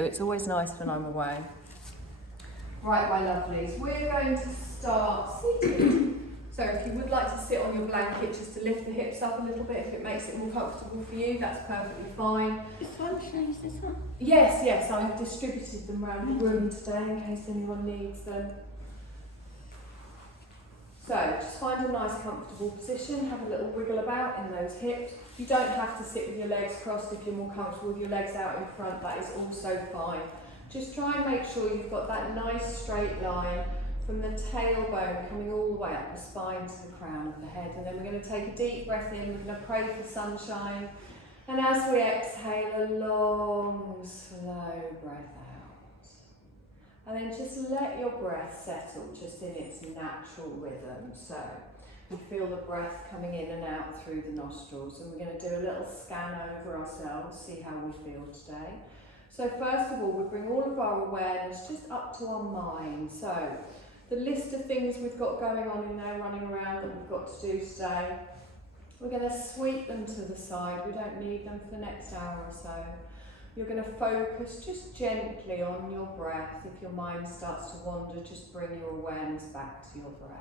It's always nice when I'm away. Right, my lovelies, we're going to start seated. So if you would like to sit on your blanket just to lift the hips up a little bit, if it makes it more comfortable for you, that's perfectly fine. This one, should I use this one? Yes, I've distributed them around the room today in case anyone needs them. So just find a nice comfortable position, have a little wiggle about in those hips. You don't have to sit with your legs crossed if you're more comfortable with your legs out in front, that is also fine. Just try and make sure you've got that nice straight line from the tailbone coming all the way up the spine to the crown of the head. And then we're going to take a deep breath in, we're going to pray for sunshine. And as we exhale, a long, slow breath out. And then just let your breath settle just in its natural rhythm. So you feel the breath coming in and out through the nostrils. And we're going to do a little scan over ourselves, see how we feel today. So first of all, we bring all of our awareness just up to our mind. So the list of things we've got going on in there, running around, that we've got to do today, we're going to sweep them to the side. We don't need them for the next hour or so. You're going to focus just gently on your breath. If your mind starts to wander, just bring your awareness back to your breath.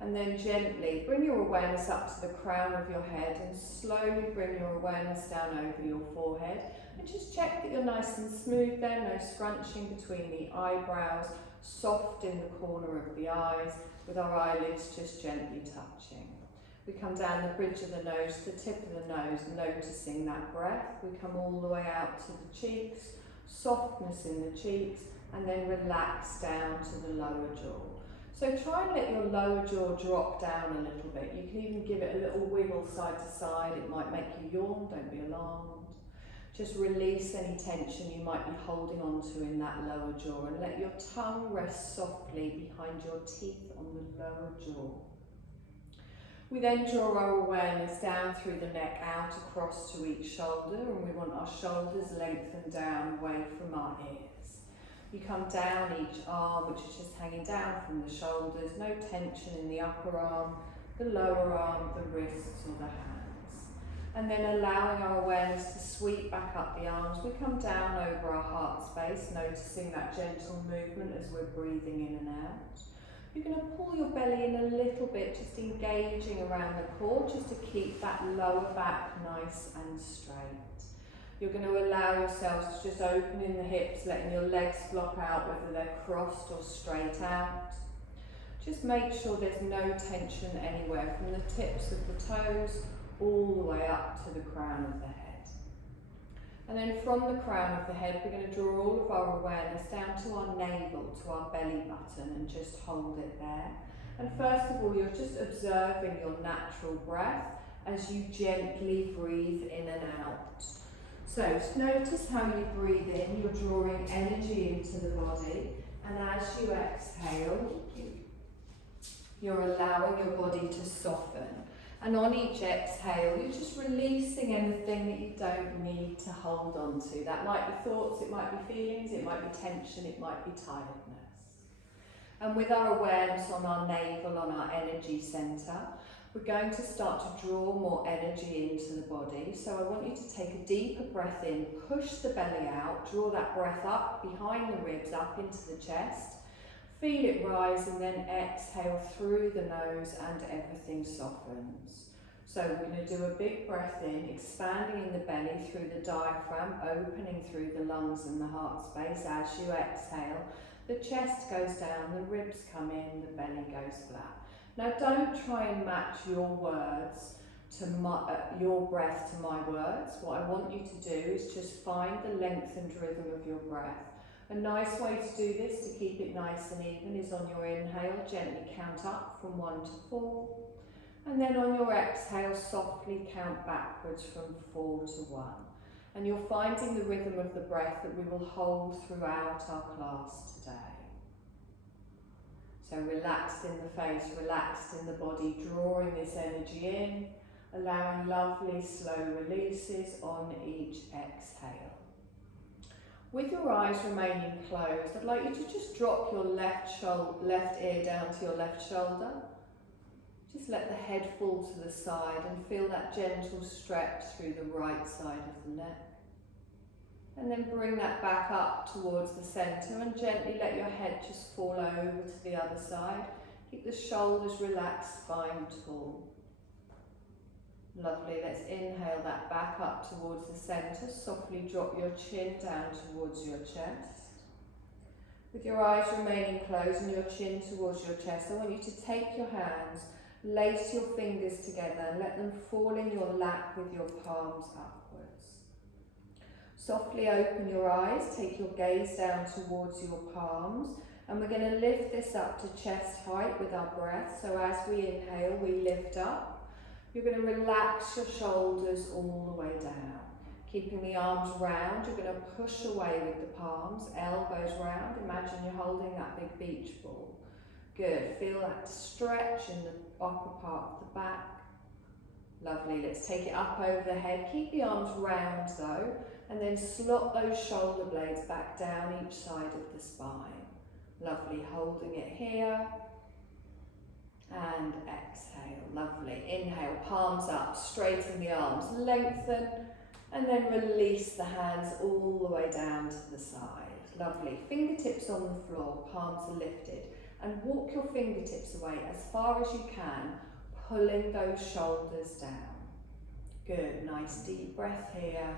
And then gently bring your awareness up to the crown of your head and slowly bring your awareness down over your forehead. And just check that you're nice and smooth there, no scrunching between the eyebrows, soft in the corner of the eyes, with our eyelids just gently touching. We come down the bridge of the nose, the tip of the nose, noticing that breath. We come all the way out to the cheeks, softness in the cheeks, and then relax down to the lower jaw. So try and let your lower jaw drop down a little bit. You can even give it a little wiggle side to side. It might make you yawn, don't be alarmed. Just release any tension you might be holding on to in that lower jaw and let your tongue rest softly behind your teeth on the lower jaw. We then draw our awareness down through the neck, out across to each shoulder, and we want our shoulders lengthened down away from our ears. You come down each arm, which is just hanging down from the shoulders, no tension in the upper arm, the lower arm, the wrists or the hands. And then allowing our awareness to sweep back up the arms, we come down over our heart space, noticing that gentle movement as we're breathing in and out. You're going to pull your belly in a little bit, just engaging around the core, just to keep that lower back nice and straight. You're going to allow yourselves to just open in the hips, letting your legs flop out, whether they're crossed or straight out. Just make sure there's no tension anywhere, from the tips of the toes all the way up to the crown of the head. And then from the crown of the head, we're going to draw all of our awareness down to our navel, to our belly button, and just hold it there. And first of all, you're just observing your natural breath as you gently breathe in and out. So notice how you breathe in, you're drawing energy into the body, and as you exhale, you're allowing your body to soften. And on each exhale, you're just releasing anything that you don't need to hold on to. That might be thoughts, it might be feelings, it might be tension, it might be tiredness. And with our awareness on our navel, on our energy centre, we're going to start to draw more energy into the body. So I want you to take a deeper breath in, push the belly out, draw that breath up behind the ribs, up into the chest. Feel it rise and then exhale through the nose and everything softens. So we're going to do a big breath in, expanding in the belly through the diaphragm, opening through the lungs and the heart space. As you exhale, the chest goes down, the ribs come in, the belly goes flat. Now don't try and match your words to your breath to my words. What I want you to do is just find the lengthened rhythm of your breath. A nice way to do this, to keep it nice and even, is on your inhale, gently count up from 1 to 4. And then on your exhale, softly count backwards from 4 to 1. And you're finding the rhythm of the breath that we will hold throughout our class today. So relaxed in the face, relaxed in the body, drawing this energy in, allowing lovely slow releases on each exhale. With your eyes remaining closed, I'd like you to just drop your left ear down to your left shoulder. Just let the head fall to the side and feel that gentle stretch through the right side of the neck. And then bring that back up towards the centre and gently let your head just fall over to the other side. Keep the shoulders relaxed, spine tall. Lovely, let's inhale that back up towards the centre. Softly drop your chin down towards your chest. With your eyes remaining closed and your chin towards your chest, I want you to take your hands, lace your fingers together and let them fall in your lap with your palms upwards. Softly open your eyes, take your gaze down towards your palms, and we're going to lift this up to chest height with our breath. So as we inhale, we lift up. You're going to relax your shoulders all the way down. Keeping the arms round, you're going to push away with the palms, elbows round. Imagine you're holding that big beach ball. Good, feel that stretch in the upper part of the back. Lovely, let's take it up over the head. Keep the arms round though, and then slot those shoulder blades back down each side of the spine. Lovely, holding it here. And exhale, lovely. Inhale, palms up, straighten the arms, lengthen, and then release the hands all the way down to the side. Lovely, fingertips on the floor, palms are lifted, and walk your fingertips away as far as you can, pulling those shoulders down. Good, nice deep breath here,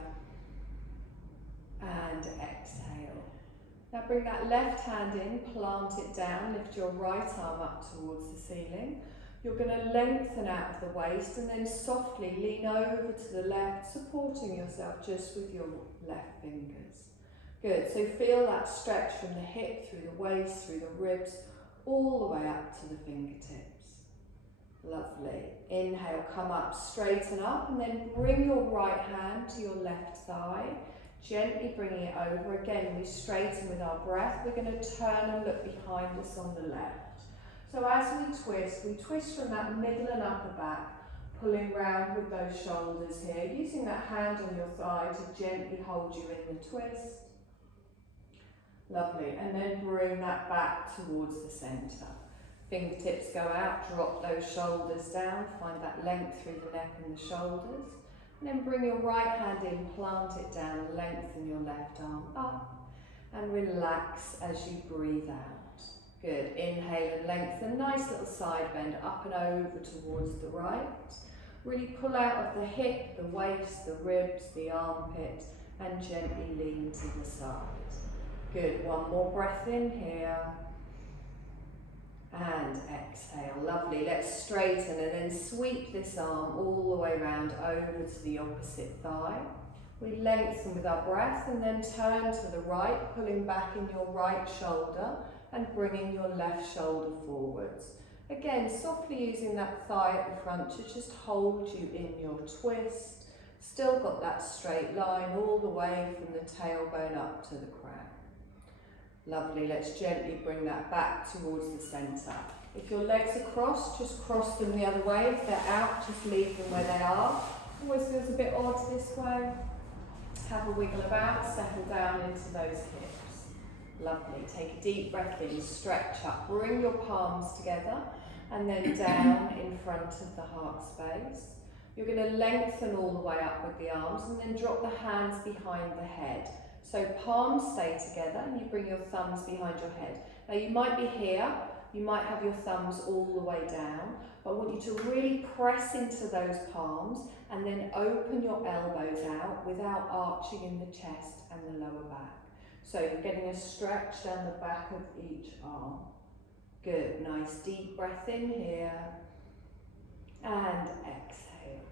and exhale. Now bring that left hand in, plant it down, lift your right arm up towards the ceiling. You're going to lengthen out of the waist and then softly lean over to the left, supporting yourself just with your left fingers. Good, so feel that stretch from the hip, through the waist, through the ribs, all the way up to the fingertips. Lovely. Inhale, come up, straighten up, and then bring your right hand to your left thigh. Gently bringing it over. Again, we straighten with our breath. We're going to turn and look behind us on the left. So as we twist from that middle and upper back, pulling round with those shoulders here, using that hand on your thigh to gently hold you in the twist. Lovely, and then bring that back towards the centre. Fingertips go out, drop those shoulders down, find that length through the neck and the shoulders. And then bring your right hand in, plant it down, lengthen your left arm up, and relax as you breathe out. Good, inhale and lengthen, nice little side bend up and over towards the right. Really pull out of the hip, the waist, the ribs, the armpit, and gently lean to the side. Good, one more breath in here. And exhale, lovely. Let's straighten and then sweep this arm all the way around over to the opposite thigh. We lengthen with our breath and then turn to the right, pulling back in your right shoulder and bringing your left shoulder forwards. Again, softly using that thigh at the front to just hold you in your twist. Still got that straight line all the way from the tailbone up to the crown. Lovely, let's gently bring that back towards the centre. If your legs are crossed, just cross them the other way. If they're out, just leave them where they are. Always feels a bit odd this way. Have a wiggle about, settle down into those hips. Lovely, take a deep breath in, stretch up, bring your palms together and then down in front of the heart space. You're going to lengthen all the way up with the arms and then drop the hands behind the head. So palms stay together and you bring your thumbs behind your head. Now you might be here, you might have your thumbs all the way down, but I want you to really press into those palms and then open your elbows out without arching in the chest and the lower back. So you're getting a stretch down the back of each arm. Good, nice deep breath in here and exhale.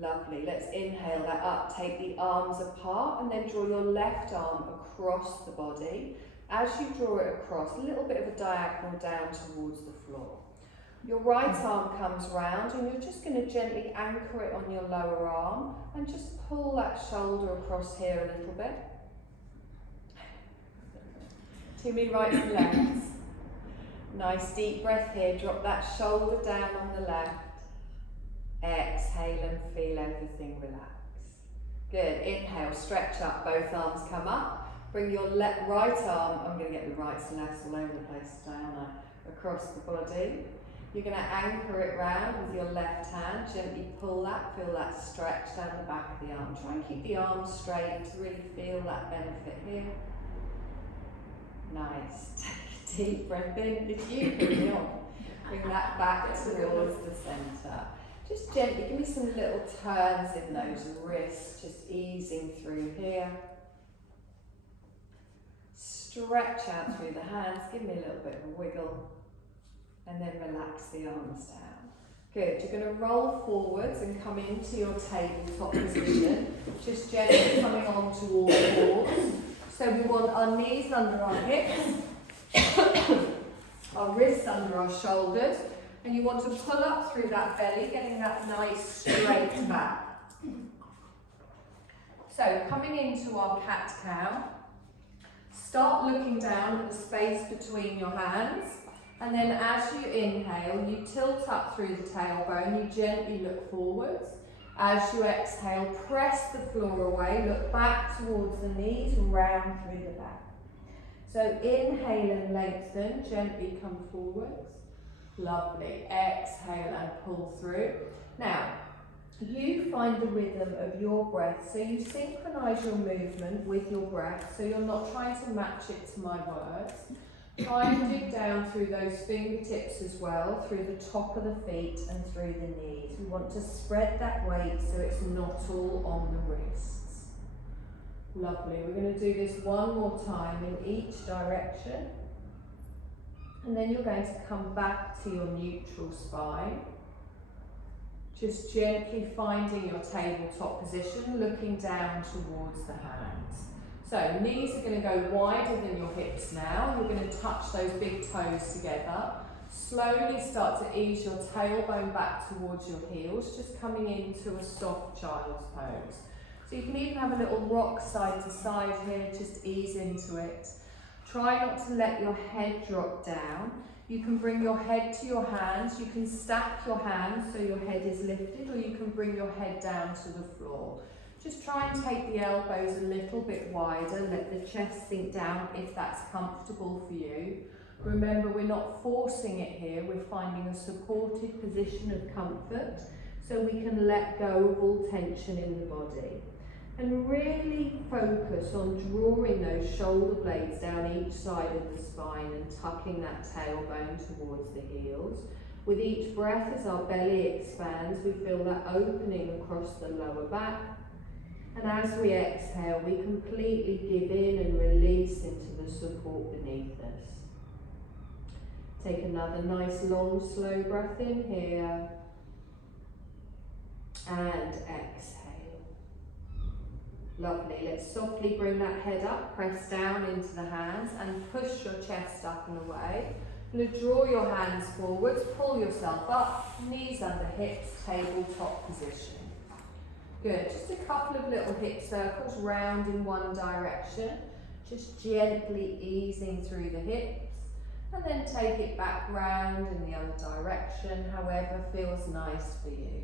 Lovely, let's inhale that up, take the arms apart and then draw your left arm across the body. As you draw it across, a little bit of a diagonal down towards the floor. Your right arm comes round and you're just going to gently anchor it on your lower arm and just pull that shoulder across here a little bit. Too many rights and lefts. Nice deep breath here, drop that shoulder down on the left. Exhale and feel everything relax. Good, inhale, stretch up, both arms come up. Bring your right arm, I'm going to get the rights and lefts all over the place today, aren't I? Across the body. You're going to anchor it round with your left hand, gently pull that, feel that stretch down the back of the arm. Try and keep the arm straight to really feel that benefit here. Nice. Take a deep breath in. If you bring it on, bring that back towards the centre. Just gently, give me some little turns in those wrists, just easing through here. Stretch out through the hands, give me a little bit of a wiggle. And then relax the arms down. Good, you're going to roll forwards and come into your tabletop position. Just gently coming onto all fours. So we want our knees under our hips, our wrists under our shoulders, and you want to pull up through that belly, getting that nice straight back. So coming into our cat-cow, start looking down at the space between your hands. And then as you inhale, you tilt up through the tailbone, you gently look forwards. As you exhale, press the floor away, look back towards the knees, round through the back. So inhale and lengthen, gently come forwards. Lovely. Exhale and pull through. Now, you find the rhythm of your breath, so you synchronise your movement with your breath, so you're not trying to match it to my words. Try and dig down through those fingertips as well, through the top of the feet and through the knees. We want to spread that weight so it's not all on the wrists. Lovely. We're going to do this one more time in each direction. And then you're going to come back to your neutral spine. Just gently finding your tabletop position, looking down towards the hands. So knees are going to go wider than your hips now. You're going to touch those big toes together. Slowly start to ease your tailbone back towards your heels, just coming into a soft child's pose. So you can even have a little rock side to side here, just ease into it. Try not to let your head drop down. You can bring your head to your hands. You can stack your hands so your head is lifted, or you can bring your head down to the floor. Just try and take the elbows a little bit wider, let the chest sink down if that's comfortable for you. Remember, we're not forcing it here, we're finding a supported position of comfort so we can let go of all tension in the body. And really focus on drawing those shoulder blades down each side of the spine and tucking that tailbone towards the heels. With each breath, as our belly expands, we feel that opening across the lower back. And as we exhale, we completely give in and release into the support beneath us. Take another nice long slow breath in here. And exhale. Lovely. Let's softly bring that head up, press down into the hands and push your chest up and away. Now draw your hands forwards, pull yourself up, knees under hips, tabletop position. Good, just a couple of little hip circles round in one direction, just gently easing through the hips, and then take it back round in the other direction, however feels nice for you.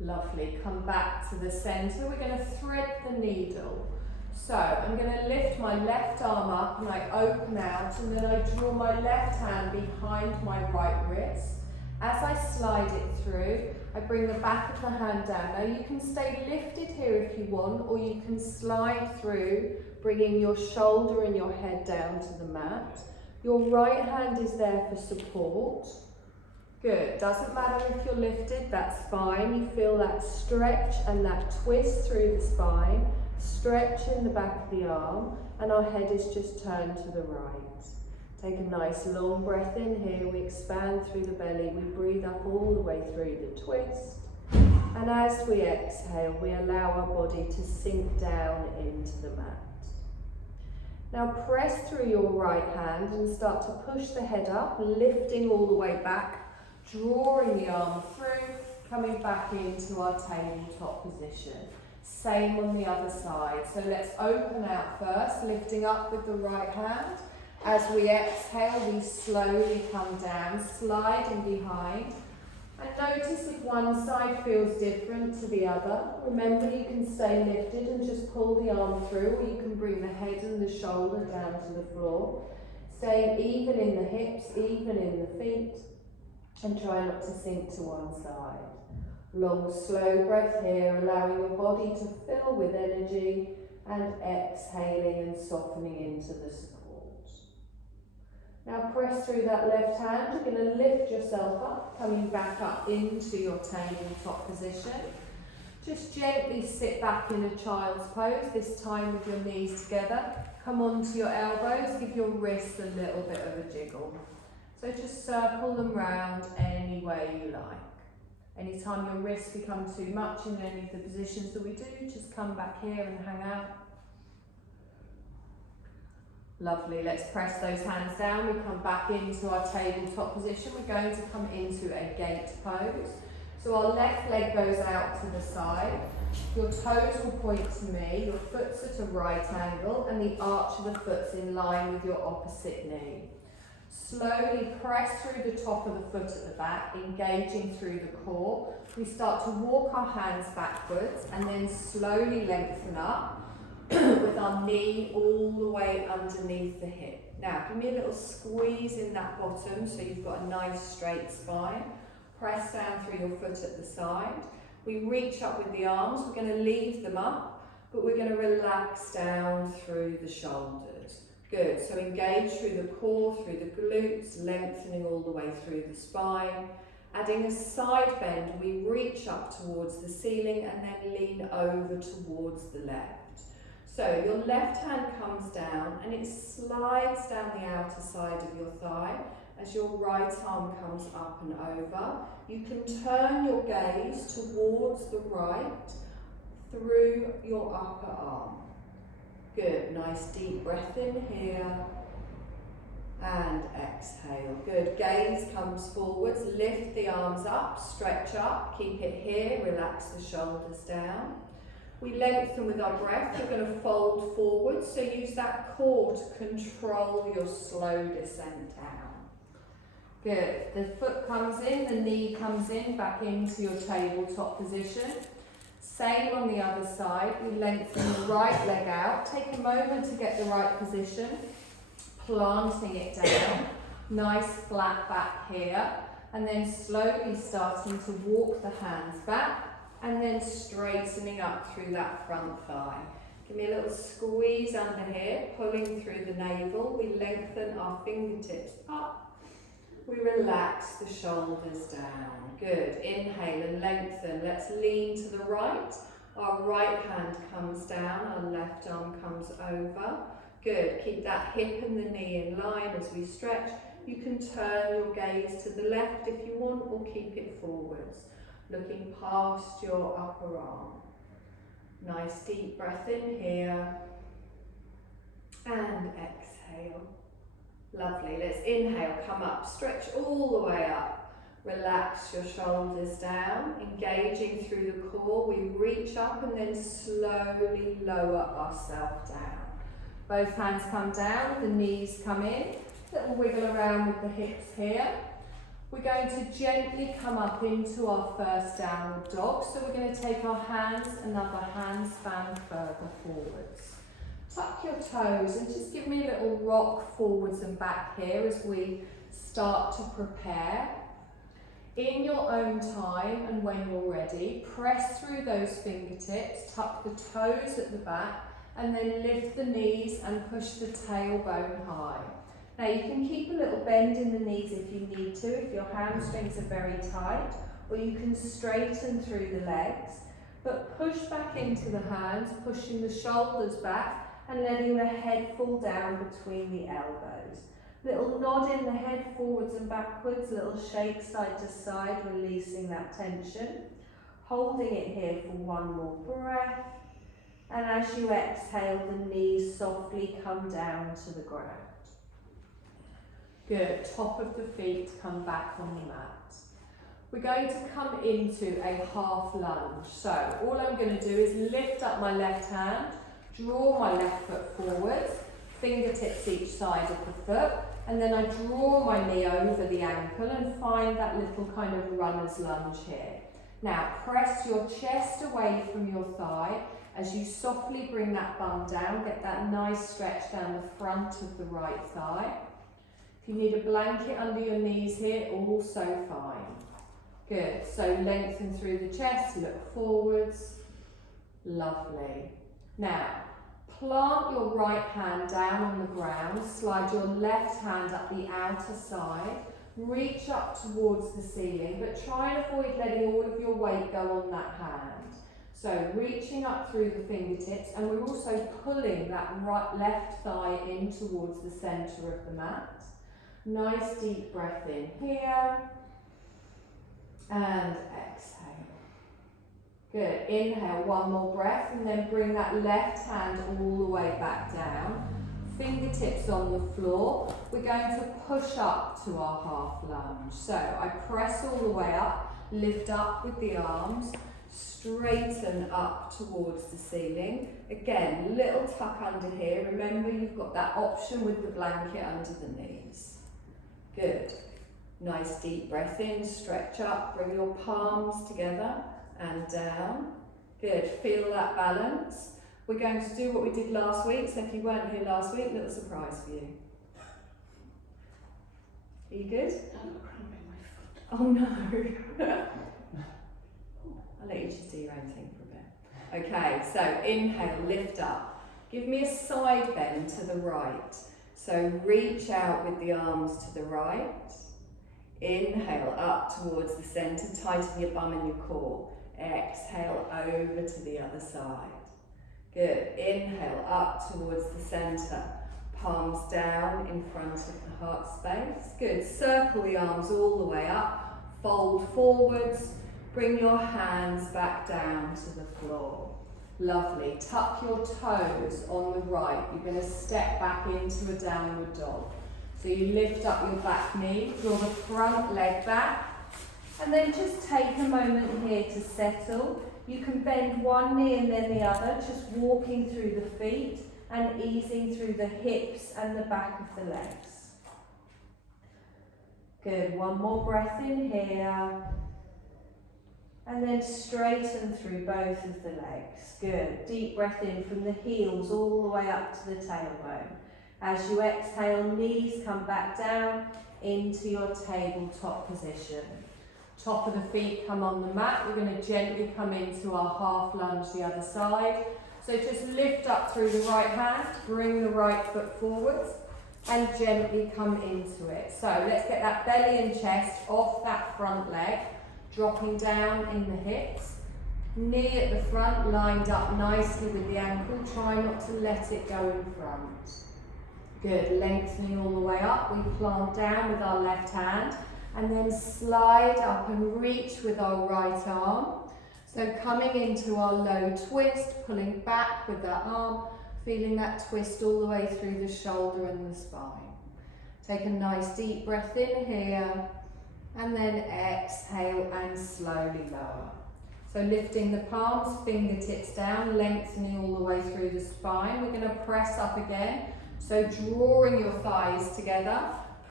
Lovely, come back to the centre. We're going to thread the needle. So I'm going to lift my left arm up and I open out, and then I draw my left hand behind my right wrist. As I slide it through, I bring the back of the hand down. Now you can stay lifted here if you want, or you can slide through, bringing your shoulder and your head down to the mat. Your right hand is there for support. Good, doesn't matter if you're lifted, that's fine. You feel that stretch and that twist through the spine, stretch in the back of the arm, and our head is just turned to the right. Take a nice long breath in here, we expand through the belly, we breathe up all the way through the twist. And as we exhale, we allow our body to sink down into the mat. Now press through your right hand and start to push the head up, lifting all the way back, drawing the arm through, coming back into our tabletop position. Same on the other side. So let's open out first, lifting up with the right hand. As we exhale, we slowly come down, sliding behind. And notice if one side feels different to the other. Remember, you can stay lifted and just pull the arm through, or you can bring the head and the shoulder down to the floor. Stay even in the hips, even in the feet, and try not to sink to one side. Long, slow breath here, allowing your body to fill with energy and exhaling and softening into the support. Now press through that left hand. You're going to lift yourself up, coming back up into your tabletop position. Just gently sit back in a child's pose, this time with your knees together. Come onto your elbows, give your wrists a little bit of a jiggle. So just circle them round any way you like. Anytime your wrists become too much in any of the positions that we do, just come back here and hang out. Lovely, let's press those hands down. We come back into our tabletop position. We're going to come into a gate pose. So our left leg goes out to the side. Your toes will point to me, your foot's at a right angle, and the arch of the foot's in line with your opposite knee. Slowly press through the top of the foot at the back, engaging through the core. We start to walk our hands backwards and then slowly lengthen up with our knee all the way underneath the hip. Now, give me a little squeeze in that bottom so you've got a nice straight spine. Press down through your foot at the side. We reach up with the arms. We're going to leave them up, but we're going to relax down through the shoulders. Good, so engage through the core, through the glutes, lengthening all the way through the spine. Adding a side bend, we reach up towards the ceiling and then lean over towards the left. So your left hand comes down and it slides down the outer side of your thigh as your right arm comes up and over. You can turn your gaze towards the right through your upper arm. Good, nice deep breath in here and exhale. Good, gaze comes forwards, lift the arms up, stretch up, keep it here, relax the shoulders down. We lengthen with our breath, we're going to fold forward, so use that core to control your slow descent down. Good, the foot comes in, the knee comes in, back into your tabletop position. Same on the other side, we lengthen the right leg out, take a moment to get the right position, planting it down, nice flat back here, and then slowly starting to walk the hands back, and then straightening up through that front thigh. Give me a little squeeze under here, pulling through the navel, we lengthen our fingertips up. We relax the shoulders down. Good. Inhale and lengthen. Let's lean to the right. Our right hand comes down, our left arm comes over. Good. Keep that hip and the knee in line as we stretch. You can turn your gaze to the left if you want, or keep it forwards, looking past your upper arm. Nice deep breath in here and exhale. Lovely, let's inhale, come up, stretch all the way up. Relax your shoulders down, engaging through the core. We reach up and then slowly lower ourselves down. Both hands come down, the knees come in. Little wiggle around with the hips here. We're going to gently come up into our first downward dog. So we're going to take our hands, another handspan further forwards. Tuck your toes and just give me a little rock forwards and back here as we start to prepare. In your own time and when you're ready, press through those fingertips, tuck the toes at the back, and then lift the knees and push the tailbone high. Now you can keep a little bend in the knees if you need to, if your hamstrings are very tight, or you can straighten through the legs, but push back into the hands, pushing the shoulders back, and letting the head fall down between the elbows. Little nod in the head forwards and backwards, little shake side to side, releasing that tension. Holding it here for one more breath. And as you exhale, the knees softly come down to the ground. Good, top of the feet come back on the mat. We're going to come into a half lunge. So all I'm going to do is lift up my left hand, draw my left foot forwards, fingertips each side of the foot, and then I draw my knee over the ankle and find that little kind of runner's lunge here. Now press your chest away from your thigh as you softly bring that bum down, get that nice stretch down the front of the right thigh. If you need a blanket under your knees here, also fine. Good, so lengthen through the chest, look forwards. Lovely. Now, plant your right hand down on the ground, slide your left hand up the outer side, reach up towards the ceiling, but try and avoid letting all of your weight go on that hand. So reaching up through the fingertips, and we're also pulling that left thigh in towards the centre of the mat. Nice deep breath in here, and exhale. Good, inhale, one more breath, and then bring that left hand all the way back down. Fingertips on the floor. We're going to push up to our half lunge. So I press all the way up, lift up with the arms, straighten up towards the ceiling. Again, little tuck under here. Remember, you've got that option with the blanket under the knees. Good. Nice deep breath in, stretch up, bring your palms together and down. Good, feel that balance. We're going to do what we did last week, so if you weren't here last week, little surprise for you. Are you good? I've got cramp in my foot. Oh no. I'll let you just do your own thing for a bit. Okay, so inhale, lift up. Give me a side bend to the right. So reach out with the arms to the right. Inhale up towards the centre, tighten your bum and your core. Exhale over to the other side. Good, inhale up towards the centre, palms down in front of the heart space. Good, circle the arms all the way up, fold forwards, bring your hands back down to the floor. Lovely, tuck your toes on the right. You're going to step back into a downward dog. So you lift up your back knee, draw the front leg back, and then just take a moment here to settle. You can bend one knee and then the other, just walking through the feet and easing through the hips and the back of the legs. Good, one more breath in here. And then straighten through both of the legs. Good, deep breath in from the heels all the way up to the tailbone. As you exhale, knees come back down into your tabletop position. Top of the feet come on the mat. We're going to gently come into our half lunge the other side. So just lift up through the right hand, bring the right foot forwards and gently come into it. So let's get that belly and chest off that front leg, dropping down in the hips. Knee at the front, lined up nicely with the ankle. Try not to let it go in front. Good, lengthening all the way up. We plant down with our left hand and then slide up and reach with our right arm. So coming into our low twist, pulling back with that arm, feeling that twist all the way through the shoulder and the spine. Take a nice deep breath in here and then exhale and slowly lower. So lifting the palms, fingertips down, lengthening all the way through the spine. We're going to press up again. So drawing your thighs together,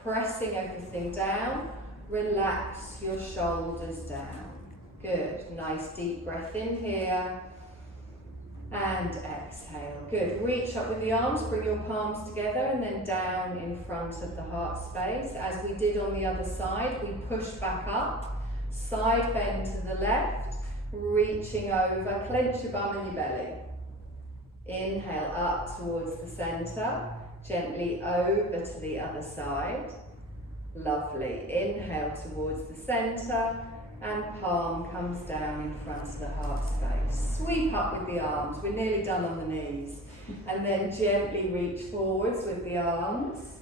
pressing everything down. Relax your shoulders down. Good, nice deep breath in here and exhale. Good, reach up with the arms, bring your palms together and then down in front of the heart space. As we did on the other side, we push back up, side bend to the left, reaching over, clench your bum and your belly. Inhale up towards the centre, gently over to the other side. Lovely. Inhale towards the centre and palm comes down in front of the heart space. Sweep up with the arms. We're nearly done on the knees. And then gently reach forwards with the arms.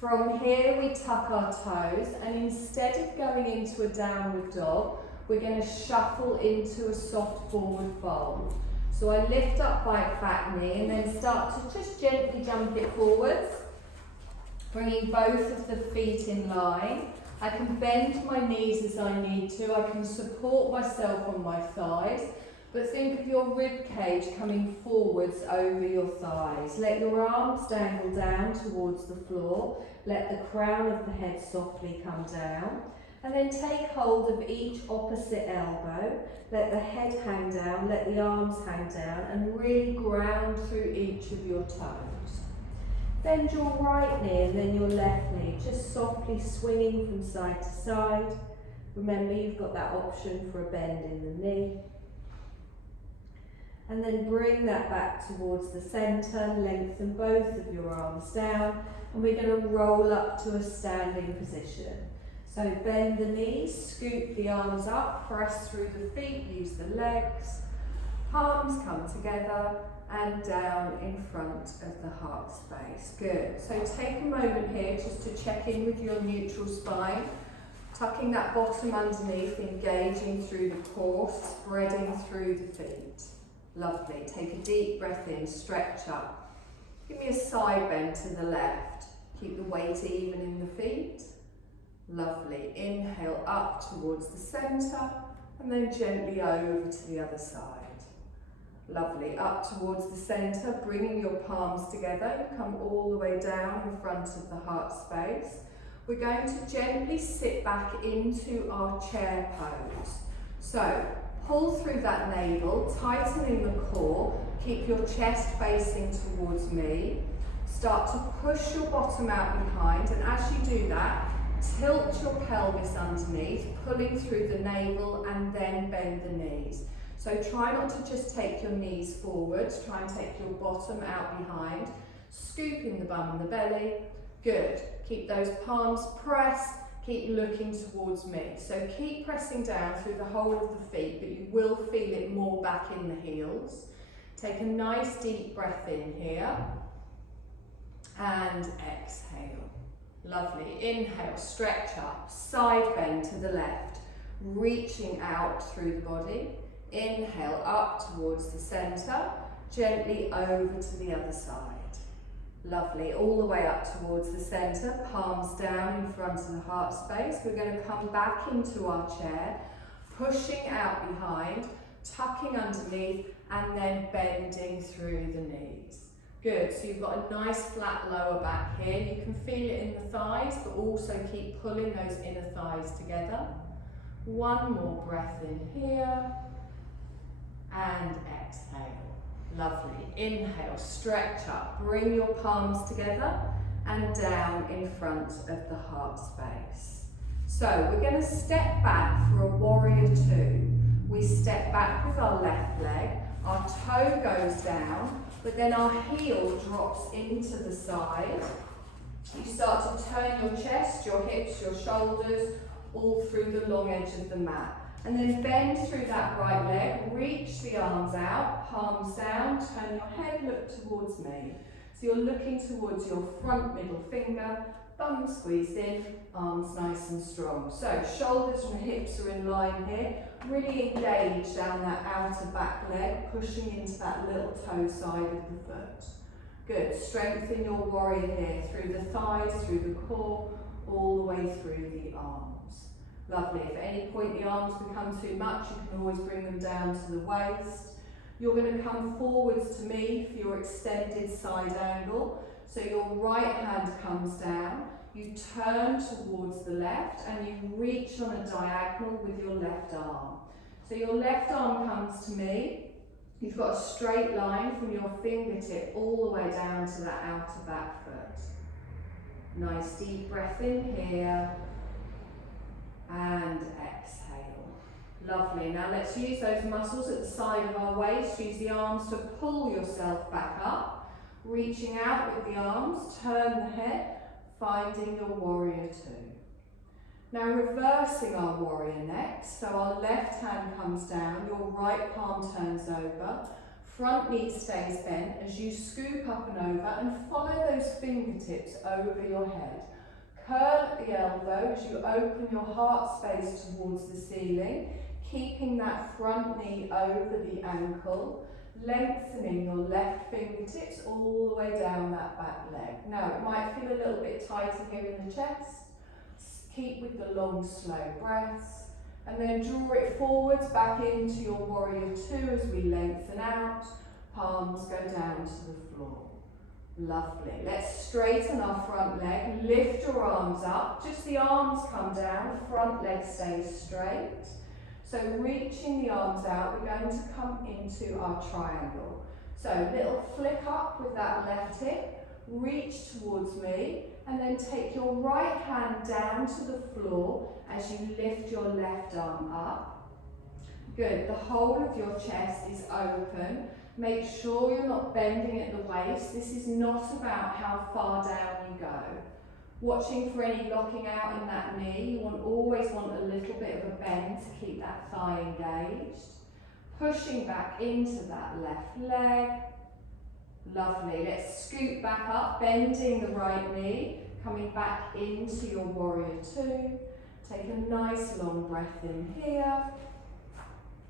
From here we tuck our toes and instead of going into a downward dog, we're going to shuffle into a soft forward fold. So I lift up my back knee and then start to just gently jump it forwards. Bringing both of the feet in line. I can bend my knees as I need to. I can support myself on my thighs. But think of your rib cage coming forwards over your thighs. Let your arms dangle down towards the floor. Let the crown of the head softly come down. And then take hold of each opposite elbow. Let the head hang down. Let the arms hang down. And really ground through each of your toes. Bend your right knee and then your left knee, just softly swinging from side to side. Remember, you've got that option for a bend in the knee. And then bring that back towards the centre, lengthen both of your arms down, and we're going to roll up to a standing position. So bend the knees, scoop the arms up, press through the feet, use the legs. Palms come together and down in front of the heart space. Good. So take a moment here just to check in with your neutral spine. Tucking that bottom underneath, engaging through the core, spreading through the feet. Lovely. Take a deep breath in, stretch up. Give me a side bend to the left. Keep the weight even in the feet. Lovely. Inhale up towards the centre and then gently over to the other side. Lovely. Up towards the centre, bringing your palms together. You come all the way down in front of the heart space. We're going to gently sit back into our chair pose. So pull through that navel, tightening the core. Keep your chest facing towards me. Start to push your bottom out behind, and as you do that, tilt your pelvis underneath, pulling through the navel and then bend the knees. So try not to just take your knees forwards, try and take your bottom out behind, scooping the bum and the belly. Good. Keep those palms pressed, keep looking towards me. So keep pressing down through the whole of the feet, but you will feel it more back in the heels. Take a nice deep breath in here and exhale. Lovely. Inhale, stretch up, side bend to the left, reaching out through the body. Inhale up towards the centre, gently over to the other side. Lovely. All the way up towards the centre, palms down in front of the heart space. We're going to come back into our chair, pushing out behind, tucking underneath, and then bending through the knees. Good. So you've got a nice flat lower back here. You can feel it in the thighs, but also keep pulling those inner thighs together. One more breath in here. And exhale. Lovely. Inhale, stretch up. Bring your palms together and down in front of the heart space. So we're going to step back for a warrior two. We step back with our left leg. Our toe goes down, but then our heel drops into the side. You start to turn your chest, your hips, your shoulders, all through the long edge of the mat. And then bend through that right leg, reach the arms out, palms down, turn your head, look towards me. So you're looking towards your front middle finger, bum squeezed in, arms nice and strong. So shoulders and hips are in line here, really engage down that outer back leg, pushing into that little toe side of the foot. Good, strengthen your warrior here, through the thighs, through the core, all the way through the arms. Lovely. If at any point the arms become too much, you can always bring them down to the waist. You're going to come forwards to me for your extended side angle. So your right hand comes down, you turn towards the left and you reach on a diagonal with your left arm. So your left arm comes to me. You've got a straight line from your fingertip all the way down to that outer back foot. Nice deep breath in here. And exhale. Lovely. Now let's use those muscles at the side of our waist. Use the arms to pull yourself back up. Reaching out with the arms, turn the head, finding your warrior two. Now reversing our warrior next. So our left hand comes down, your right palm turns over, front knee stays bent as you scoop up and over and follow those fingertips over your head. Curl at the elbow as you open your heart space towards the ceiling, keeping that front knee over the ankle, lengthening your left fingertips all the way down that back leg. Now it might feel a little bit tighter here in the chest. Keep with the long, slow breaths, and then draw it forwards back into your warrior two as we lengthen out. Palms go down to the floor. Lovely. Let's straighten our front leg. Lift your arms up. Just the arms come down. Front leg stays straight. So reaching the arms out, we're going to come into our triangle. So little flick up with that left hip. reach towards me, and then take your right hand down to the floor as you lift your left arm up. Good, the whole of your chest is open. Make sure you're not bending at the waist. This is not about how far down you go. Watching for any locking out in that knee. You always want a little bit of a bend to keep that thigh engaged. Pushing back into that left leg. Lovely. Let's scoot back up, bending the right knee, coming back into your warrior two. Take a nice long breath in here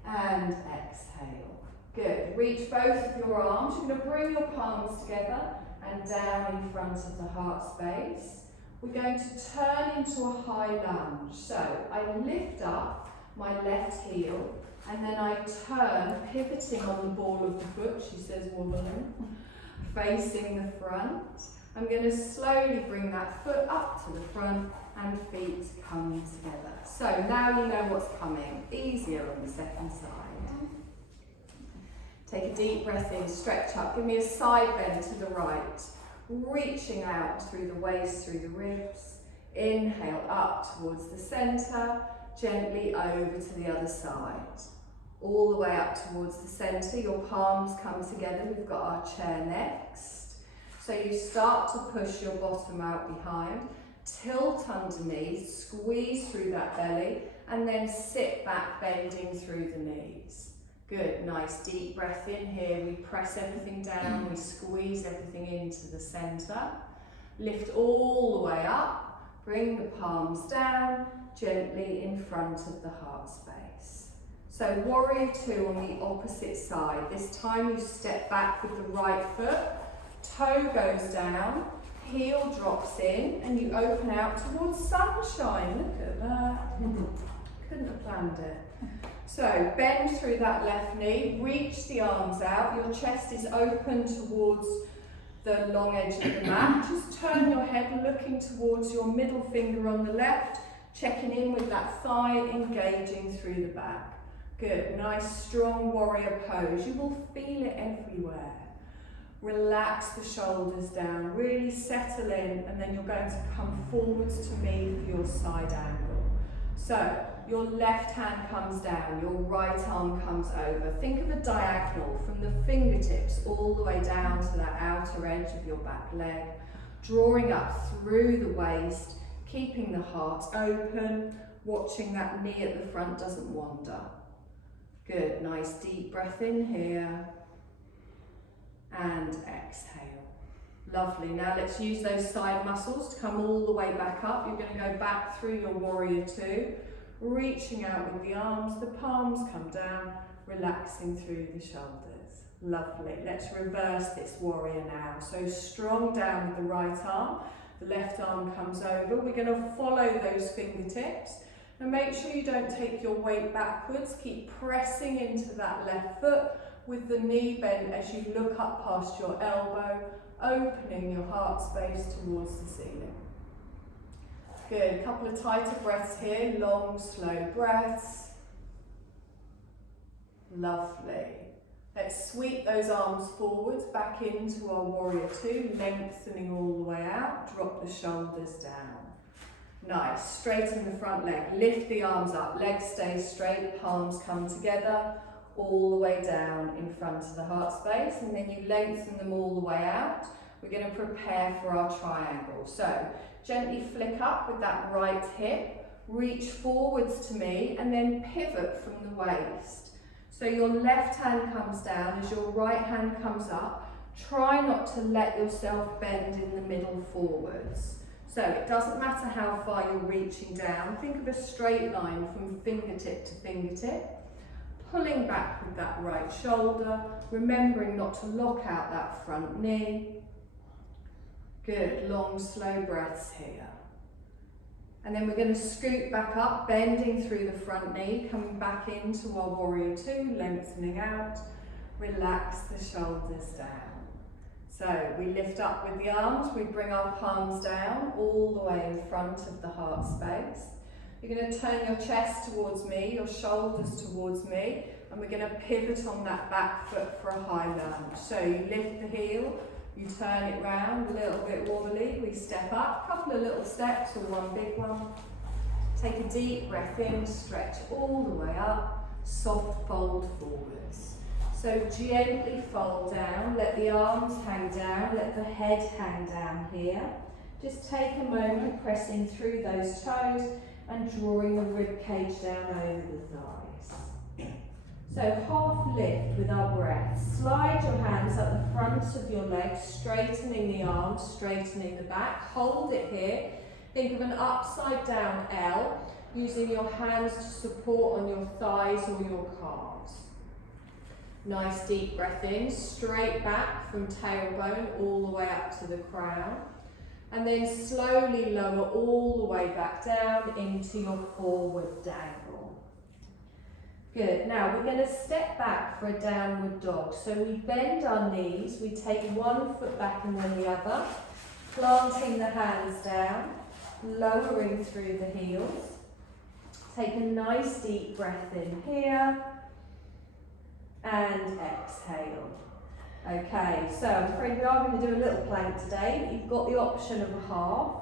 and exhale. Good. Reach both of your arms. You're going to bring your palms together and down in front of the heart space. We're going to turn into a high lunge. So I lift up my left heel and then I turn, pivoting on the ball of the foot, she says wobbling, facing the front. I'm going to slowly bring that foot up to the front and feet come together. So now you know what's coming. Easier on the second side. Take a deep breath in, stretch up. Give me a side bend to the right. Reaching out through the waist, through the ribs. Inhale up towards the centre. Gently over to the other side. All the way up towards the centre. Your palms come together. We've got our chair next. So you start to push your bottom out behind. Tilt underneath, squeeze through that belly, and then sit back, bending through the knees. Good, nice deep breath in here. We press everything down, we squeeze everything into the centre. Lift all the way up, bring the palms down, gently in front of the heart space. So warrior two on the opposite side. This time you step back with the right foot, toe goes down, heel drops in, and you open out towards sunshine. Look at that. Couldn't have planned it. So bend through that left knee, reach the arms out, your chest is open towards the long edge of the mat. Just turn your head looking towards your middle finger on the left, checking in with that thigh engaging through the back. Good, nice strong warrior pose. You will feel it everywhere. Relax the shoulders down, really settle in, and then you're going to come forwards to me for your side angle. So your left hand comes down, your right arm comes over. Think of a diagonal from the fingertips all the way down to that outer edge of your back leg, drawing up through the waist, keeping the heart open, watching that knee at the front doesn't wander. Good, nice deep breath in here. And exhale. Lovely. Now let's use those side muscles to come all the way back up. You're going to go back through your warrior two, reaching out with the arms, the palms come down, relaxing through the shoulders. Lovely. Let's reverse this warrior now. So strong down with the right arm, the left arm comes over. We're going to follow those fingertips and make sure you don't take your weight backwards. Keep pressing into that left foot with the knee bent as you look up past your elbow, opening your heart space towards the ceiling. Good, a couple of tighter breaths here, long, slow breaths. Lovely. Let's sweep those arms forwards, back into our warrior two, lengthening all the way out, drop the shoulders down. Nice, straighten the front leg, lift the arms up, legs stay straight, palms come together, all the way down in front of the heart space, and then you lengthen them all the way out. We're going to prepare for our triangle. So gently flick up with that right hip, reach forwards to me, and then pivot from the waist. So your left hand comes down as your right hand comes up. Try not to let yourself bend in the middle forwards. So it doesn't matter how far you're reaching down. Think of a straight line from fingertip to fingertip. Pulling back with that right shoulder, remembering not to lock out that front knee. Good, long, slow breaths here. And then we're going to scoot back up, bending through the front knee, coming back into our warrior two, lengthening out. Relax the shoulders down. So we lift up with the arms, we bring our palms down all the way in front of the heart space. You're going to turn your chest towards me, your shoulders towards me, and we're going to pivot on that back foot for a high lunge. So you lift the heel, You turn it round, a little bit wobbly, we step up, couple of little steps or one big one. Take a deep breath in, stretch all the way up, soft fold forwards. So gently fold down, let the arms hang down, let the head hang down here. Just take a moment pressing through those toes and drawing the rib cage down over the thighs. So half lift with our breath. Slide your hands up the fronts of your legs, straightening the arms, straightening the back. Hold it here. Think of an upside down L, using your hands to support on your thighs or your calves. Nice deep breath in, straight back from tailbone all the way up to the crown. And then slowly lower all the way back down into your forward dangle. Good, now we're going to step back for a downward dog. So we bend our knees, we take one foot back and then the other, planting the hands down, lowering through the heels. Take a nice deep breath in here and exhale. Okay, so I'm afraid we are going to do a little plank today, but you've got the option of a half.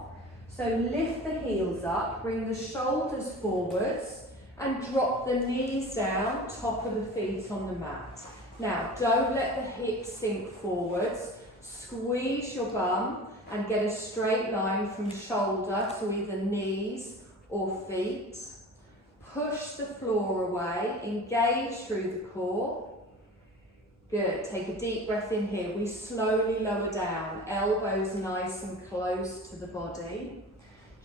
So lift the heels up, bring the shoulders forwards and drop the knees down, top of the feet on the mat. Now, don't let the hips sink forwards, squeeze your bum and get a straight line from shoulder to either knees or feet. Push the floor away, engage through the core. Good, take a deep breath in here. We slowly lower down, elbows nice and close to the body.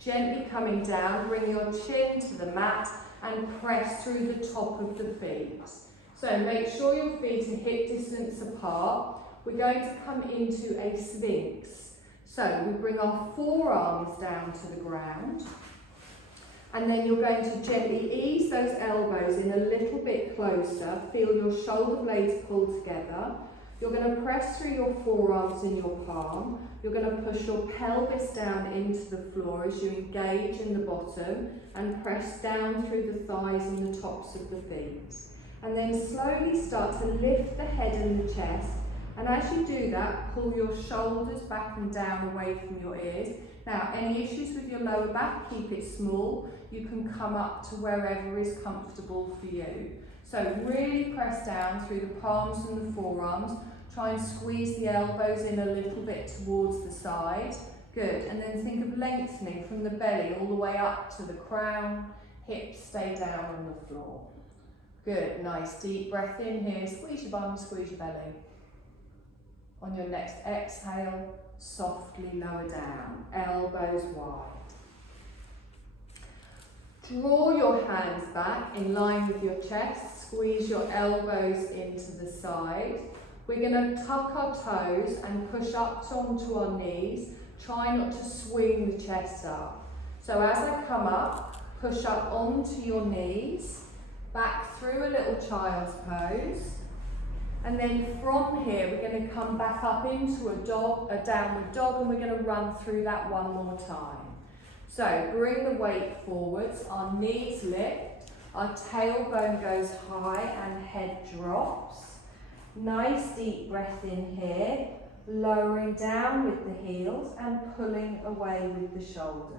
Gently coming down, bring your chin to the mat and press through the top of the feet. So make sure your feet are hip distance apart. We're going to come into a sphinx. So we bring our forearms down to the ground. And then you're going to gently ease those elbows in a little bit closer. Feel your shoulder blades pull together. You're going to press through your forearms in your palm. You're going to push your pelvis down into the floor as you engage in the bottom and press down through the thighs and the tops of the feet. And then slowly start to lift the head and the chest. And as you do that, pull your shoulders back and down away from your ears. Now, any issues with your lower back, keep it small. You can come up to wherever is comfortable for you. So really press down through the palms and the forearms. Try and squeeze the elbows in a little bit towards the side. Good, and then think of lengthening from the belly all the way up to the crown. Hips stay down on the floor. Good, nice deep breath in here. Squeeze your bum, squeeze your belly. On your next exhale, softly lower down, elbows wide. Draw your hands back in line with your chest, squeeze your elbows into the side. We're going to tuck our toes and push up onto our knees. Try not to swing the chest up. So as I come up, push up onto your knees, back through a little child's pose. And then from here, we're going to come back up into a downward dog, and we're going to run through that one more time. So bring the weight forwards, our knees lift, our tailbone goes high and head drops. Nice deep breath in here, lowering down with the heels and pulling away with the shoulders.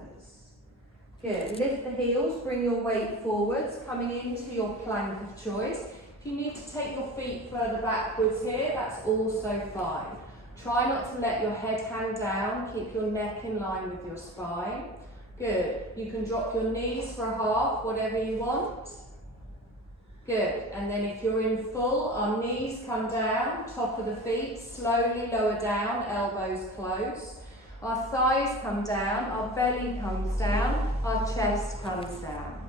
Good, lift the heels, bring your weight forwards, coming into your plank of choice. If you need to take your feet further backwards here, that's also fine. Try not to let your head hang down, keep your neck in line with your spine. Good, you can drop your knees for a half, whatever you want. Good, and then if you're in full, our knees come down, top of the feet, slowly lower down, elbows close. Our thighs come down, our belly comes down, our chest comes down.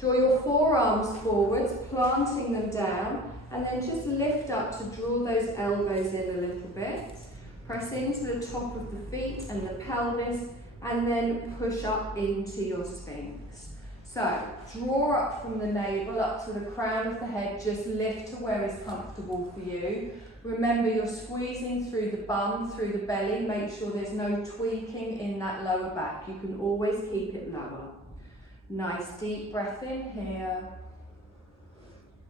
Draw your forearms forwards, planting them down, and then just lift up to draw those elbows in a little bit. Press into the top of the feet and the pelvis, and then push up into your sphinx. So, draw up from the navel, up to the crown of the head, just lift to where is comfortable for you. Remember, you're squeezing through the bum, through the belly. Make sure there's no tweaking in that lower back. You can always keep it lower. Nice deep breath in here.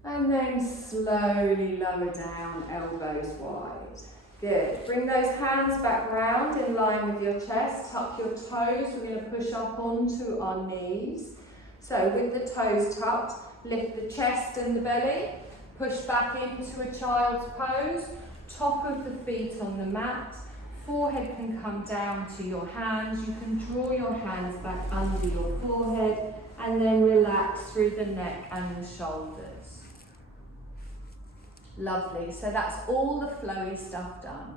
And then slowly lower down, elbows wide. Good. Bring those hands back round in line with your chest. Tuck your toes. We're going to push up onto our knees. So with the toes tucked, lift the chest and the belly. Push back into a child's pose. Top of the feet on the mat. Forehead can come down to your hands. You can draw your hands back under your forehead and then relax through the neck and the shoulders. Lovely. So that's all the flowy stuff done.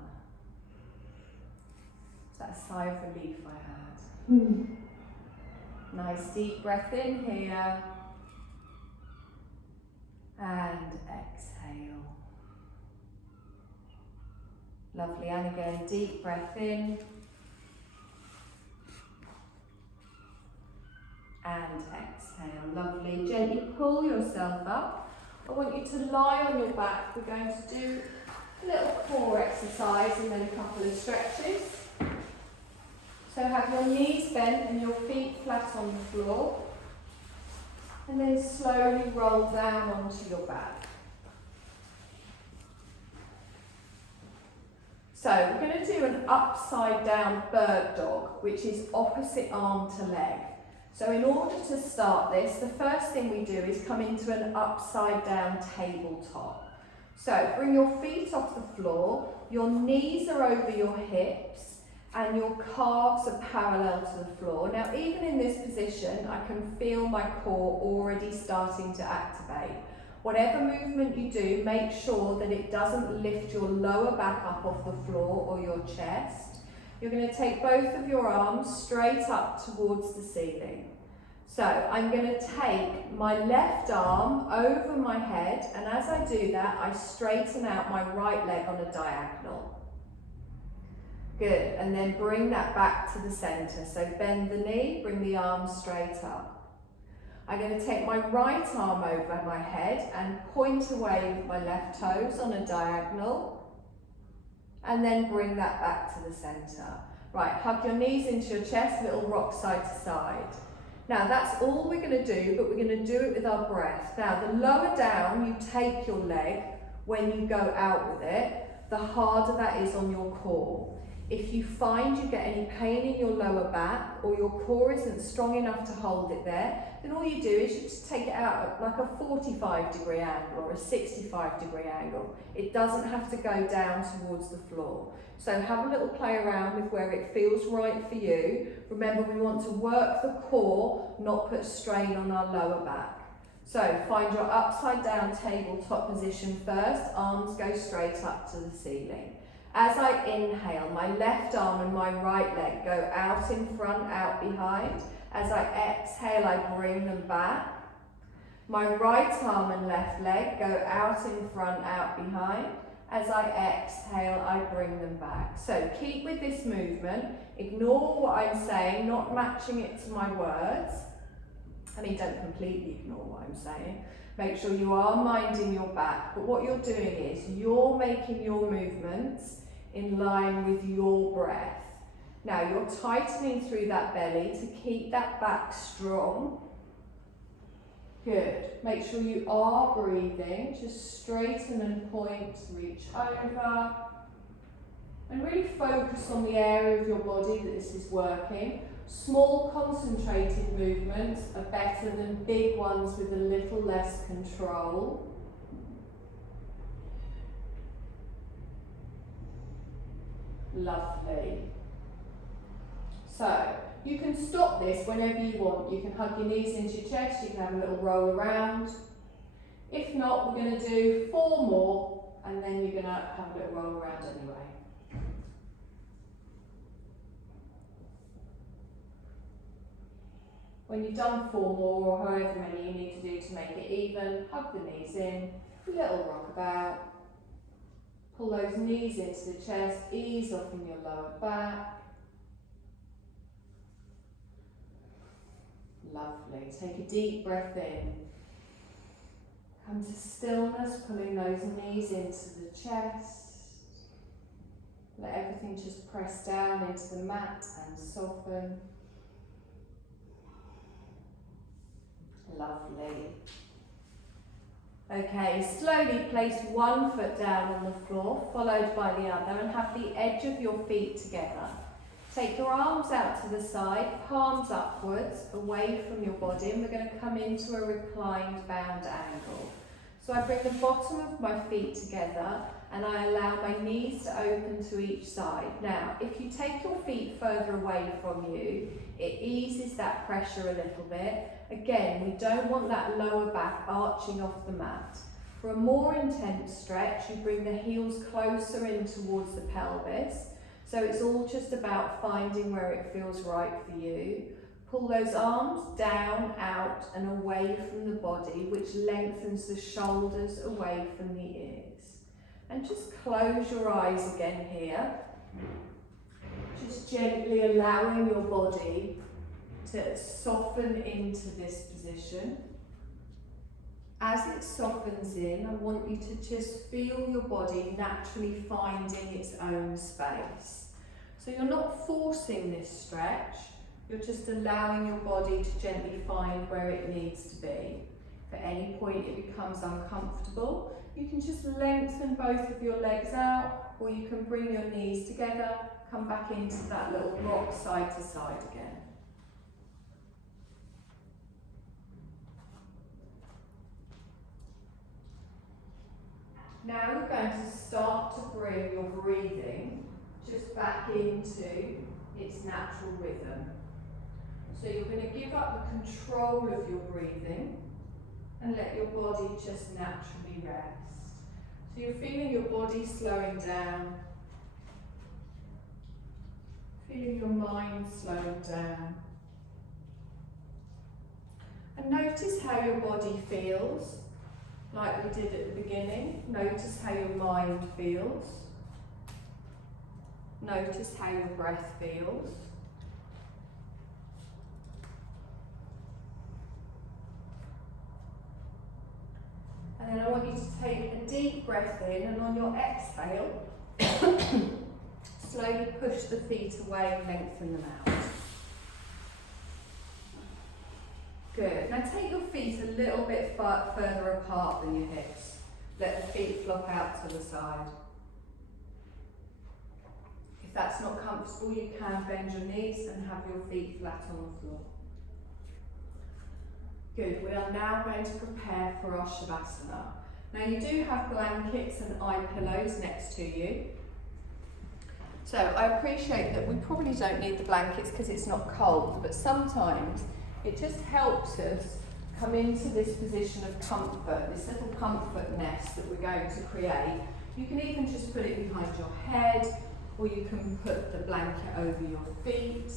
Is that a sigh of relief I had? Nice deep breath in here. And exhale. Lovely, and again, deep breath in. And exhale, lovely. Gently pull yourself up. I want you to lie on your back. We're going to do a little core exercise and then a couple of stretches. So have your knees bent and your feet flat on the floor. And then slowly roll down onto your back. So we're going to do an upside down bird dog, which is opposite arm to leg. So in order to start this, the first thing we do is come into an upside down tabletop. So bring your feet off the floor, your knees are over your hips, and your calves are parallel to the floor. Now, even in this position, I can feel my core already starting to activate. Whatever movement you do, make sure that it doesn't lift your lower back up off the floor or your chest. You're going to take both of your arms straight up towards the ceiling. So I'm going to take my left arm over my head, and as I do that, I straighten out my right leg on a diagonal. Good, and then bring that back to the centre. So bend the knee, bring the arm straight up. I'm going to take my right arm over my head and point away with my left toes on a diagonal. And then bring that back to the centre. Right, hug your knees into your chest, little rock side to side. Now that's all we're going to do, but we're going to do it with our breath. Now the lower down you take your leg when you go out with it, the harder that is on your core. If you find you get any pain in your lower back or your core isn't strong enough to hold it there, then all you do is you just take it out at like a 45-degree angle or a 65-degree angle. It doesn't have to go down towards the floor. So have a little play around with where it feels right for you. Remember, we want to work the core, not put strain on our lower back. So find your upside down tabletop position first, arms go straight up to the ceiling. As I inhale, my left arm and my right leg go out in front, out behind. As I exhale, I bring them back. My right arm and left leg go out in front, out behind. As I exhale, I bring them back. So keep with this movement. Ignore what I'm saying, not matching it to my words. I mean, don't completely ignore what I'm saying. Make sure you are minding your back, but what you're doing is you're making your movements in line with your breath. Now you're tightening through that belly to keep that back strong. Good. Make sure you are breathing. Just straighten and point, reach over. And really focus on the area of your body that this is working. Small concentrated movements are better than big ones with a little less control. Lovely. So, you can stop this whenever you want. You can hug your knees into your chest, you can have a little roll around. If not, we're going to do 4 more and then you're going to have a little roll around anyway. When you've done 4 more or however many you need to do to make it even, hug the knees in, little rock about. Pull those knees into the chest, ease off in your lower back. Lovely. Take a deep breath in. Come to stillness, pulling those knees into the chest. Let everything just press down into the mat and soften. Lovely. Okay, slowly place one foot down on the floor, followed by the other, and have the edge of your feet together. Take your arms out to the side, palms upwards, away from your body, and we're going to come into a reclined bound angle. So I bring the bottom of my feet together and I allow my knees to open to each side. Now, if you take your feet further away from you, it eases that pressure a little bit. Again, we don't want that lower back arching off the mat. For a more intense stretch, you bring the heels closer in towards the pelvis. So it's all just about finding where it feels right for you. Pull those arms down, out and away from the body, which lengthens the shoulders away from the ears. And just close your eyes again here. Just gently allowing your body to soften into this position. As it softens in, I want you to just feel your body naturally finding its own space. So you're not forcing this stretch, you're just allowing your body to gently find where it needs to be. If at any point it becomes uncomfortable, you can just lengthen both of your legs out, or you can bring your knees together, come back into that little rock side to side again. Now we're going to start to bring your breathing just back into its natural rhythm. So you're going to give up the control of your breathing and let your body just naturally rest. So you're feeling your body slowing down, feeling your mind slowing down. And notice how your body feels, like we did at the beginning. Notice how your mind feels. Notice how your breath feels. And then I want you to take a deep breath in, and on your exhale, slowly push the feet away and lengthen them out. Good. Now take your feet a little bit further apart than your hips. Let the feet flop out to the side. If that's not comfortable, you can bend your knees and have your feet flat on the floor. Good. We are now going to prepare for our Shavasana. Now you do have blankets and eye pillows next to you. So I appreciate that we probably don't need the blankets because it's not cold, but sometimes it just helps us come into this position of comfort, this little comfort nest that we're going to create. You can even just put it behind your head, or you can put the blanket over your feet.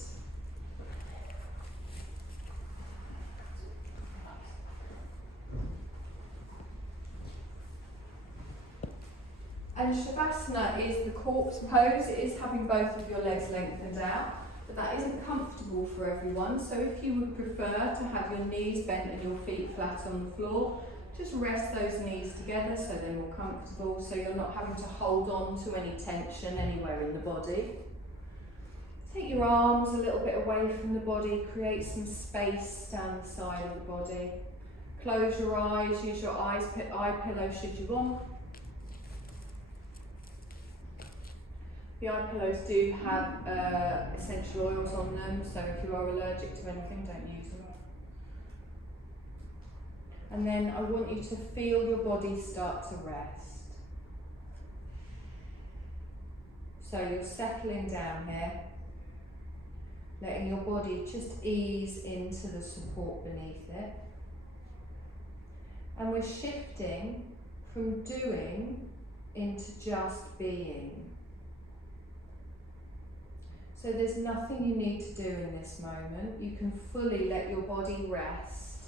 And Shavasana is the corpse pose. It is having both of your legs lengthened out, but that isn't comfortable for everyone. So if you would prefer to have your knees bent and your feet flat on the floor, just rest those knees together so they're more comfortable, so you're not having to hold on to any tension anywhere in the body. Take your arms a little bit away from the body, create some space down the side of the body. Close your eyes, use your eye pillow should you want. The eye pillows do have essential oils on them, so if you are allergic to anything, don't use them. And then I want you to feel your body start to rest. So you're settling down here, letting your body just ease into the support beneath it. And we're shifting from doing into just being. So there's nothing you need to do in this moment. You can fully let your body rest.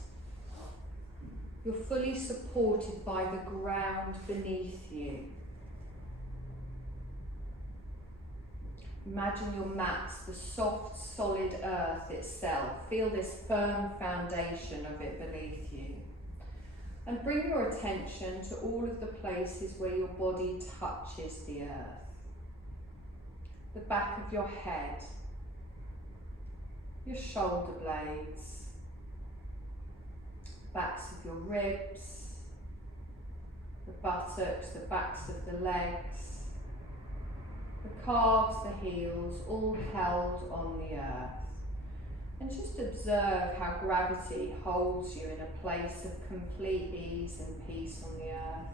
You're fully supported by the ground beneath you. Imagine your mat's the soft, solid earth itself. Feel this firm foundation of it beneath you. And bring your attention to all of the places where your body touches the earth. The back of your head, your shoulder blades, backs of your ribs, the buttocks, the backs of the legs, the calves, the heels, all held on the earth. And just observe how gravity holds you in a place of complete ease and peace on the earth.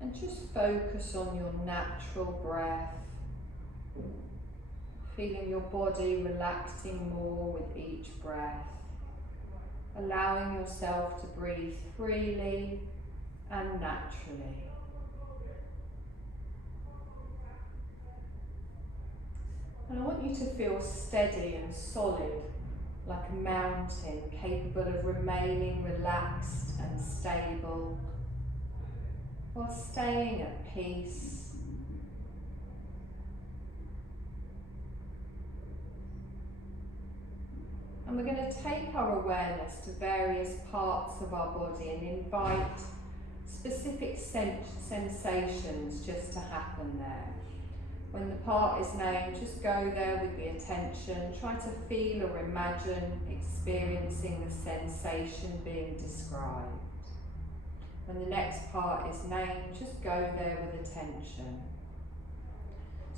And just focus on your natural breath, feeling your body relaxing more with each breath, allowing yourself to breathe freely and naturally. And I want you to feel steady and solid, like a mountain, capable of remaining relaxed and stable, while staying at peace. And we're going to take our awareness to various parts of our body and invite specific sensations just to happen there. When the part is named, just go there with the attention. Try to feel or imagine experiencing the sensation being described. When the next part is named, just go there with attention.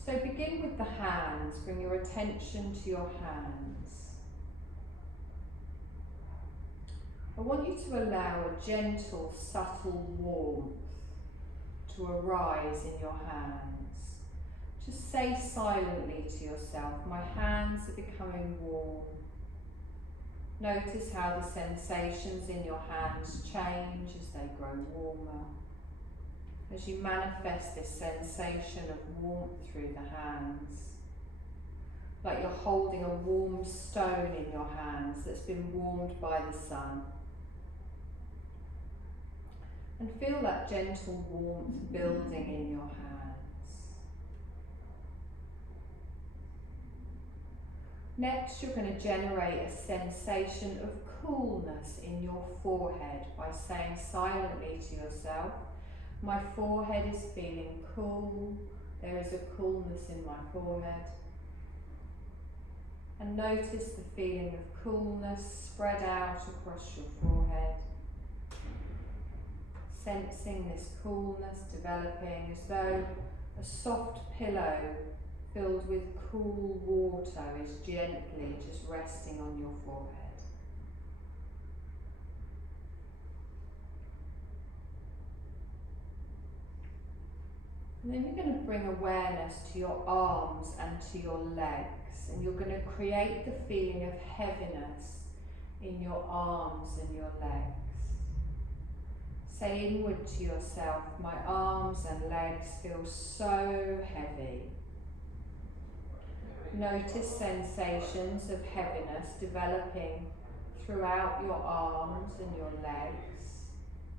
So begin with the hands. Bring your attention to your hands. I want you to allow a gentle, subtle warmth to arise in your hands. Just say silently to yourself, my hands are becoming warm. Notice how the sensations in your hands change as they grow warmer. As you manifest this sensation of warmth through the hands, like you're holding a warm stone in your hands that's been warmed by the sun. And feel that gentle warmth building in your hands. Next, you're going to generate a sensation of coolness in your forehead by saying silently to yourself, my forehead is feeling cool, there is a coolness in my forehead. And notice the feeling of coolness spread out across your forehead. Sensing this coolness developing as though a soft pillow filled with cool water is gently just resting on your forehead. And then you're going to bring awareness to your arms and to your legs, and you're going to create the feeling of heaviness in your arms and your legs. Say inward to yourself, my arms and legs feel so heavy. Notice sensations of heaviness developing throughout your arms and your legs,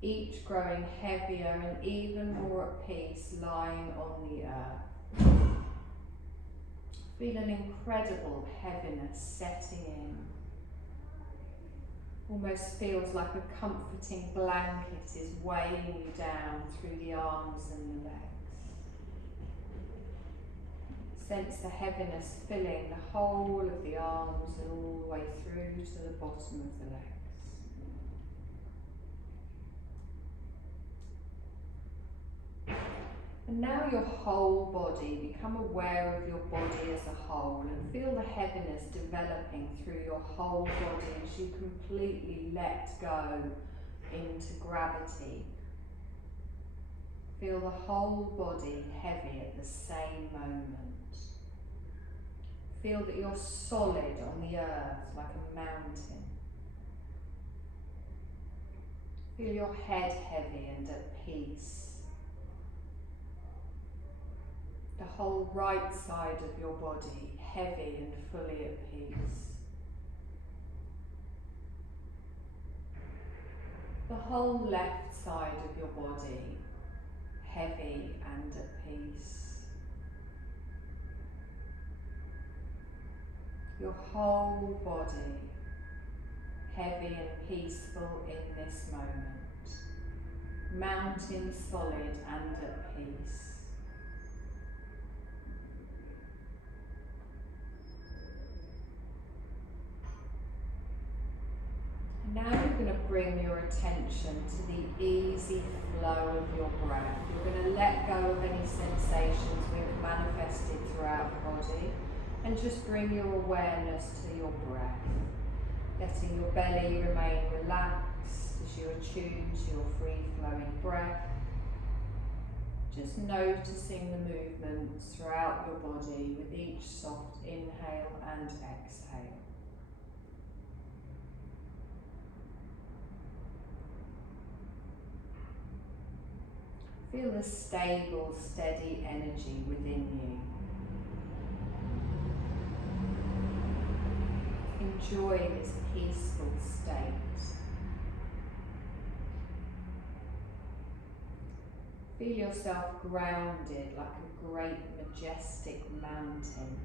each growing heavier and even more at peace lying on the earth. Feel an incredible heaviness setting in. Almost feels like a comforting blanket is weighing you down through the arms and the legs. Sense the heaviness filling the whole of the arms and all the way through to the bottom of the legs. And now your whole body, become aware of your body as a whole and feel the heaviness developing through your whole body as you completely let go into gravity. Feel the whole body heavy at the same moment. Feel that you're solid on the earth like a mountain. Feel your head heavy and at peace. The whole right side of your body heavy and fully at peace. The whole left side of your body heavy and at peace. Your whole body heavy and peaceful in this moment. Mountain solid and at peace. bring your attention to the easy flow of your breath. You're going to let go of any sensations we've manifested throughout the body and just bring your awareness to your breath. Letting your belly remain relaxed as you attune to your free-flowing breath. Just noticing the movements throughout your body with each soft inhale and exhale. Feel the stable, steady energy within you. Enjoy this peaceful state. Feel yourself grounded like a great majestic mountain,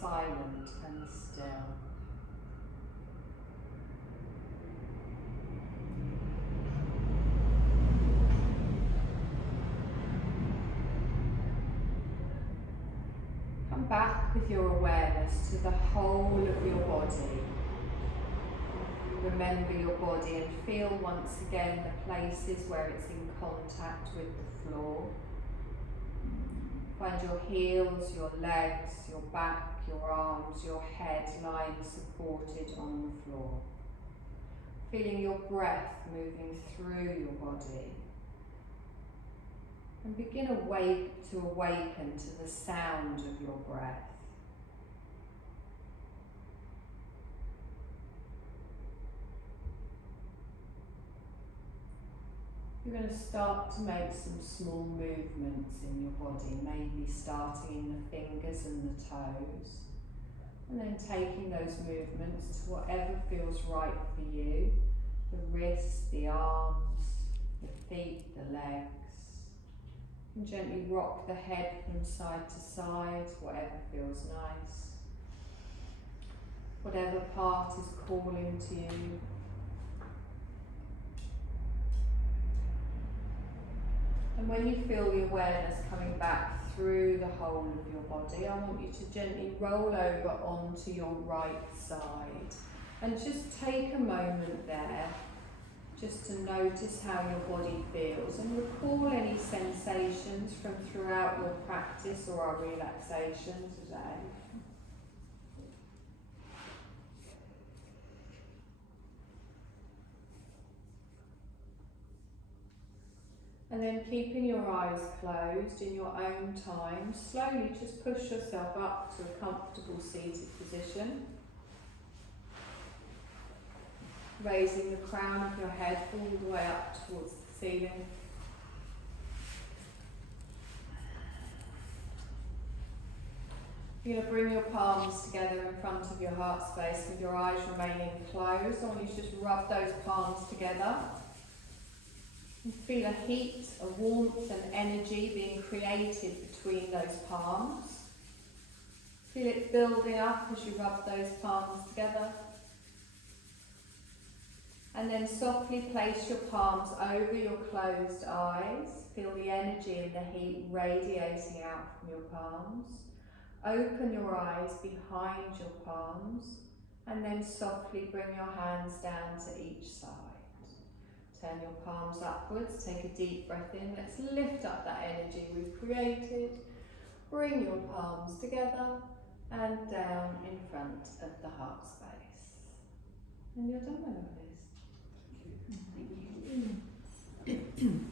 silent and still. Come back with your awareness to the whole of your body. Remember your body and feel once again the places where it's in contact with the floor. Find your heels, your legs, your back, your arms, your head lying supported on the floor. Feeling your breath moving through your body. And begin to awaken to the sound of your breath. You're going to start to make some small movements in your body, maybe starting in the fingers and the toes, and then taking those movements to whatever feels right for you, the wrists, the arms, the feet, the legs. And gently rock the head from side to side, whatever feels nice. Whatever part is calling to you. And when you feel the awareness coming back through the whole of your body, I want you to gently roll over onto your right side. And just take a moment there just to notice how your body feels and recall any sensations from throughout your practice or our relaxation today. And then keeping your eyes closed in your own time, slowly just push yourself up to a comfortable seated position. Raising the crown of your head all the way up towards the ceiling. You're going to bring your palms together in front of your heart space with your eyes remaining closed. I want you to just rub those palms together. And feel a heat, a warmth and energy being created between those palms. Feel it building up as you rub those palms together. And then softly place your palms over your closed eyes. Feel the energy and the heat radiating out from your palms. Open your eyes behind your palms and then softly bring your hands down to each side. Turn your palms upwards, take a deep breath in. Let's lift up that energy we've created. Bring your palms together and down in front of the heart space. And you're done with this. Thank you.